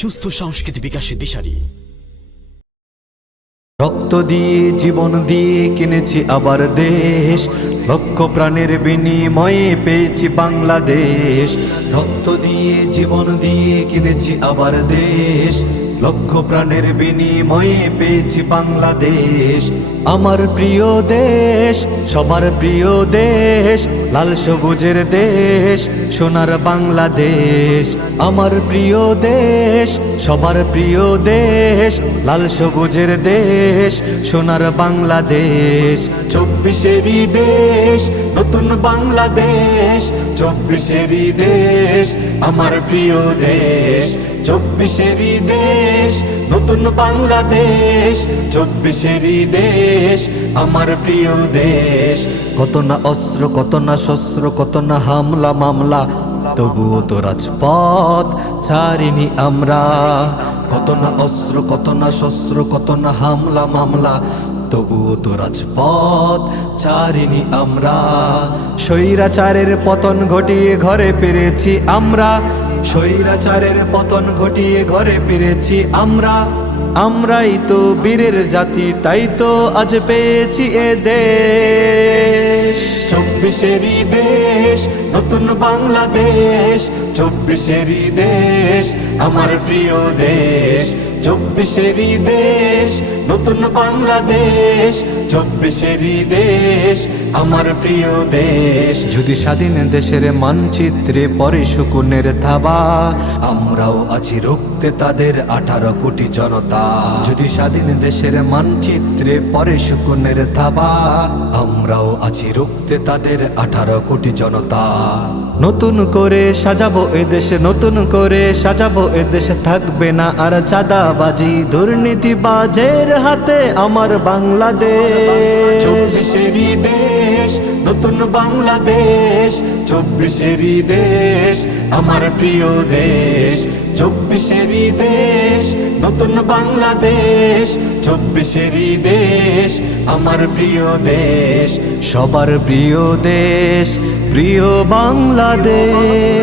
সুস্থ সংস্কৃতি বিকাশের দিশারি। রক্ত দিয়ে জীবন দিয়ে কিনেছি আবার দেশ, লক্ষ প্রাণের বিনিময়ে পেয়েছি বাংলাদেশ। রক্ত দিয়ে জীবন দিয়ে কিনেছি আবার দেশ, লক্ষ প্রাণের বিনিময়ে পেয়েছি বাংলাদেশ। আমার প্রিয় দেশ, সবার প্রিয় দেশ, লাল সবুজের দেশ, সোনার বাংলাদেশ। আমার প্রিয় দেশ, সবার প্রিয় দেশ, লাল সবুজের দেশ, সোনার বাংলাদেশ। 24-এরই দেশ, নতুন বাংলাদেশ। 24-এরই দেশ, আমার প্রিয় দেশ। 24-এরই দেশ, নতুন বাংলাদেশ। 24-এরই দেশ, আমার প্রিয় দেশ। কত না অস্ত্র, কত না শস্ত্র, কত না হামলা মামলা, তবুও তো রাজপথ ছাড়িনি আমরা। কত না অস্ত্র, কত না শস্ত্র, কত না হামলা মামলা, তবুও তো রাজপথ ছাড়িনি আমরা। স্বৈরাচারের পতন ঘটিয়ে ঘরে ফিরেছি আমরা। স্বৈরাচারের পতন ঘটিয়ে ঘরে ফিরেছি আমরা। আমরাই তো বীরের জাতি, তাই তো আজ পেয়েছি এ দেশ। 24-এরই দেশ, নতুন বাংলাদেশ। 24-এরই দেশ, আমার প্রিয় দেশ। 24-এরই দেশ, নতুন বাংলাদেশ। 24-এরই দেশ, আমার প্রিয় দেশ। যদি স্বাধীন দেশের মানচিত্রে পরে শকুনের থাবা, আমরাও আছি রুখতে তাদের 18 কোটি জনতা। যদি স্বাধীন দেশের মানচিত্রে পরে শকুনের থাবা, আমরাও আছি রুখতে তাদের 18 কোটি জনতা। নতুন করে সাজাবো এদেশে, নতুন করে সাজাবো এদেশে, থাকবে না আর চাঁদাবাজি দুর্নীতিবাজের হাতে আমার বাংলাদেশ। 24-এরই দেশ, নতুন বাংলাদেশ। 24-এরই দেশ, আমার প্রিয় দেশ। 24-এরই দেশ, নতুন বাংলাদেশ। 24-এরই দেশ, আমার প্রিয় দেশ। সবার প্রিয় দেশ, প্রিয় বাংলাদেশ।